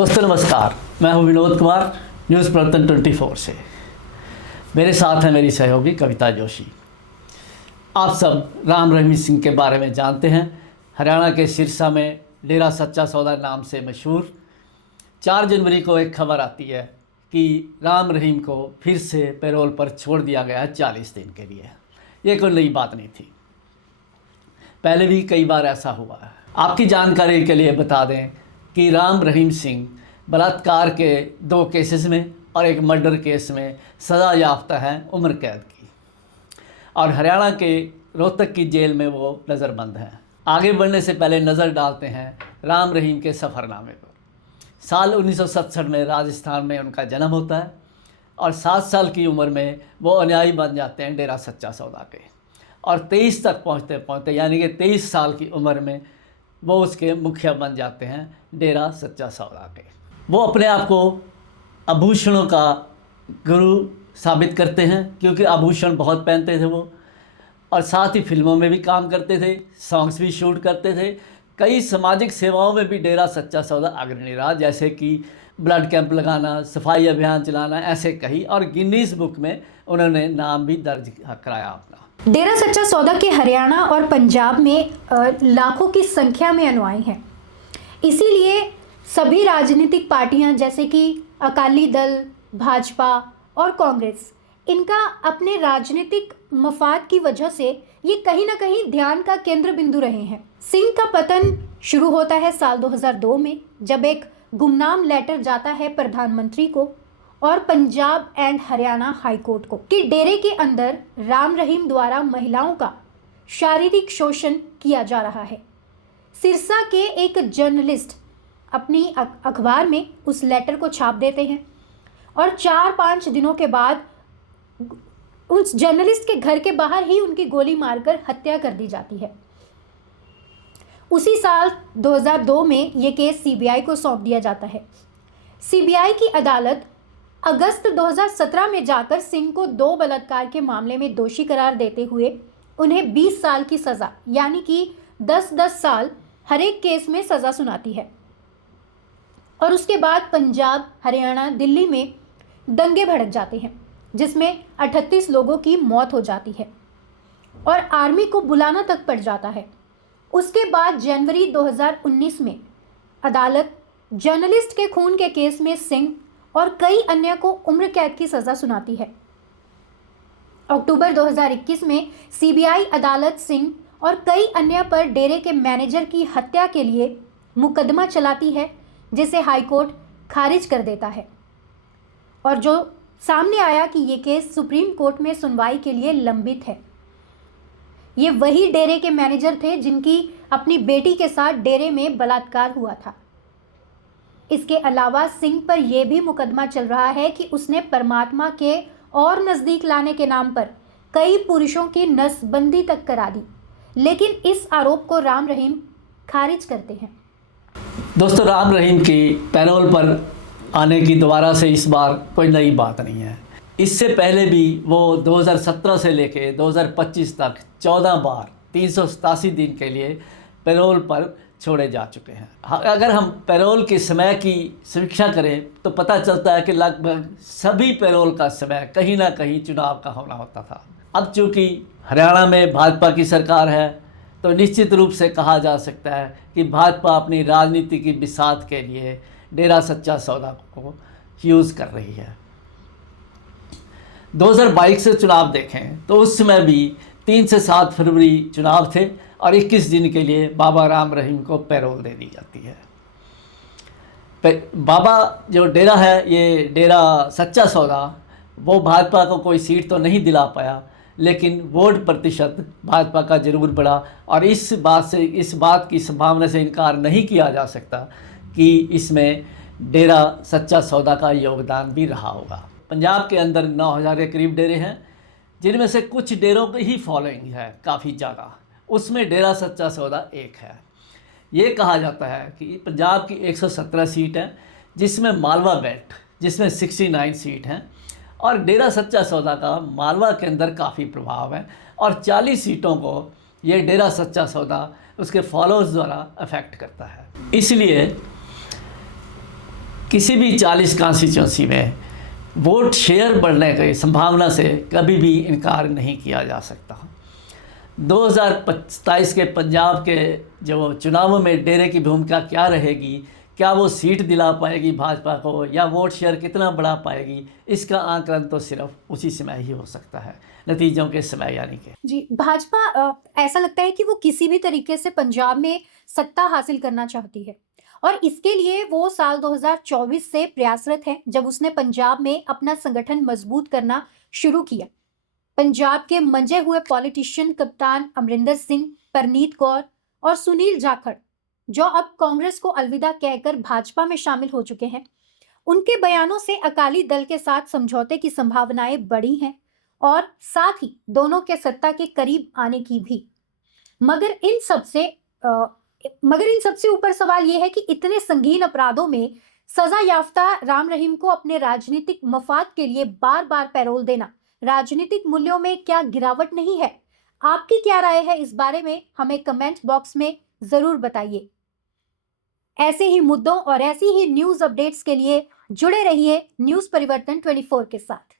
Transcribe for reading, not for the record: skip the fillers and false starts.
दोस्तों नमस्कार, मैं हूं विनोद कुमार, न्यूज़ प्रवर्तन 24 से। मेरे साथ हैं मेरी सहयोगी कविता जोशी। आप सब राम रहीम सिंह के बारे में जानते हैं। हरियाणा के सिरसा में डेरा सच्चा सौदा नाम से मशहूर 4 जनवरी को एक खबर आती है कि राम रहीम को फिर से पैरोल पर छोड़ दिया गया है 40 दिन के लिए। ये कोई नई बात नहीं थी, पहले भी कई बार ऐसा हुआ है। आपकी जानकारी के लिए बता दें कि राम रहीम सिंह बलात्कार के 2 केसेस में और एक मर्डर केस में सज़ा याफ्ता हैं उम्र कैद की, और हरियाणा के रोहतक की जेल में वो नज़रबंद हैं। आगे बढ़ने से पहले नज़र डालते हैं राम रहीम के सफ़रनामे पर। साल 1967 में राजस्थान में उनका जन्म होता है और 7 साल की उम्र में वो अनुयायी बन जाते हैं डेरा सच्चा सौदा के, और 23 तक पहुँचते पहुँचते यानी कि 23 साल की उम्र में वो उसके मुखिया बन जाते हैं डेरा सच्चा सौदा के। वो अपने आप को आभूषणों का गुरु साबित करते हैं, क्योंकि आभूषण बहुत पहनते थे वो, और साथ ही फिल्मों में भी काम करते थे, सॉन्ग्स भी शूट करते थे। कई सामाजिक सेवाओं में भी डेरा सच्चा सौदा अग्रणी रहा, जैसे कि ब्लड कैंप लगाना, सफाई अभियान चलाना, ऐसे कई, और गिनीज बुक में उन्होंने नाम भी दर्ज कराया अपना। डेरा सच्चा सौदा के हरियाणा और पंजाब में लाखों की संख्या में अनुयायी हैं। इसीलिए सभी राजनीतिक पार्टियां जैसे कि अकाली दल, भाजपा और कांग्रेस, इनका अपने राजनीतिक मफाद की वजह से ये कहीं ना कहीं ध्यान का केंद्र बिंदु रहे हैं। सिंह का पतन शुरू होता है साल 2002 में, जब एक गुमनाम लेटर जाता है प्रधानमंत्री को और Punjab and Haryana high court को कि डेरे के अंदर राम रहीम द्वारा महिलाओं का शारीरिक शोषण किया जा रहा है। सिरसा के एक जर्नलिस्ट अपनी अखबार में उस लेटर को छाप देते हैं और 4-5 दिनों के बाद उस जर्नलिस्ट के घर के बाहर ही उनकी गोली मारकर हत्या कर दी जाती है। उसी साल 2002 में ये केस सीबीआई को सौंप दिया जाता है। सीबीआई की अदालत अगस्त 2017 में जाकर सिंह को 2 बलात्कार के मामले में दोषी करार देते हुए उन्हें 20 साल की सज़ा यानी कि 10-10 साल हर एक केस में सज़ा सुनाती है। और उसके बाद पंजाब, हरियाणा, दिल्ली में दंगे भड़क जाते हैं, जिसमें 38 लोगों की मौत हो जाती है और आर्मी को बुलाना तक पड़ जाता है। उसके बाद जनवरी 2019 में अदालत जर्नलिस्ट के खून के केस में सिंह और कई अन्य को उम्र कैद की सज़ा सुनाती है। अक्टूबर 2021 में सीबीआई अदालत सिंह और कई अन्य पर डेरे के मैनेजर की हत्या के लिए मुकदमा चलाती है, जिसे हाईकोर्ट खारिज कर देता है, और जो सामने आया कि ये केस सुप्रीम कोर्ट में सुनवाई के लिए लंबित है। ये वही डेरे के मैनेजर थे जिनकी अपनी बेटी के साथ डेरे में बलात्कार हुआ था। इसके अलावा सिंह पर यह भी मुकदमा चल रहा है कि उसने परमात्मा के और नज़दीक लाने के नाम पर कई पुरुषों की नसबंदी तक करा दी, लेकिन इस आरोप को राम रहीम खारिज करते हैं। दोस्तों, राम रहीम की पैरोल पर आने की दोबारा से इस बार कोई नई बात नहीं है। इससे पहले भी वो 2017 से लेके 2025 तक 14 बार 387 दिन के लिए पैरोल पर छोड़े जा चुके हैं। अगर हम पैरोल के समय की समीक्षा करें तो पता चलता है कि लगभग सभी पैरोल का समय कहीं ना कहीं चुनाव का होना होता था। अब चूँकि हरियाणा में भाजपा की सरकार है, तो निश्चित रूप से कहा जा सकता है कि भाजपा अपनी राजनीति की बिसात के लिए डेरा सच्चा सौदा को यूज़ कर रही है। 2022 से चुनाव देखें तो उस समय भी 3 से 7 फरवरी चुनाव थे और 21 दिन के लिए बाबा राम रहीम को पैरोल दे दी जाती है। बाबा जो डेरा है, ये डेरा सच्चा सौदा, वो भाजपा को कोई सीट तो नहीं दिला पाया, लेकिन वोट प्रतिशत भाजपा का जरूर बढ़ा, और इस बात की संभावना से इनकार नहीं किया जा सकता कि इसमें डेरा सच्चा सौदा का योगदान भी रहा होगा। पंजाब के अंदर 9000 के करीब डेरे हैं, जिनमें से कुछ डेरों की ही फॉलोइंग है काफ़ी ज़्यादा। उसमें डेरा सच्चा सौदा एक है। ये कहा जाता है कि पंजाब की 117 सीट है, जिसमें मालवा बेल्ट जिसमें 69 सीट हैं, और डेरा सच्चा सौदा का मालवा के अंदर काफ़ी प्रभाव है, और 40 सीटों को ये डेरा सच्चा सौदा उसके फॉलोअर्स द्वारा अफेक्ट करता है। इसलिए किसी भी 40 कॉन्स्टिट्यूंसी में वोट शेयर बढ़ने की संभावना से कभी भी इनकार नहीं किया जा सकता। 2027 के पंजाब के जो चुनावों में डेरे की भूमिका क्या रहेगी, क्या वो सीट दिला पाएगी भाजपा को या वोट शेयर कितना बढ़ा पाएगी, इसका आकलन तो सिर्फ उसी समय ही हो सकता है, नतीजों के समय यानी कि। जी, भाजपा ऐसा लगता है कि वो किसी भी तरीके से पंजाब में सत्ता हासिल करना चाहती है और इसके लिए वो साल 2024 से प्रयासरत है, जब उसने पंजाब में अपना संगठन मजबूत करना शुरू किया। पंजाब के मंजे हुए पॉलिटिशियन कप्तान अमरिंदर सिंह, परनीत कौर और सुनील जाखड़, जो अब कांग्रेस को अलविदा कहकर भाजपा में शामिल हो चुके हैं, उनके बयानों से अकाली दल के साथ समझौते की संभावनाएं बढ़ी हैं और साथ ही दोनों के सत्ता के करीब आने की भी। मगर इन सबसे ऊपर सवाल यह है कि इतने संगीन अपराधों में सजा याफ्ता राम रहीम को अपने राजनीतिक मफाद के लिए बार बार पैरोल देना राजनीतिक मूल्यों में क्या गिरावट नहीं है? आपकी क्या राय है इस बारे में? हमें कमेंट बॉक्स में जरूर बताइए। ऐसे ही मुद्दों और ऐसी ही न्यूज अपडेट्स के लिए जुड़े रहिए न्यूज परिवर्तन 24 के साथ।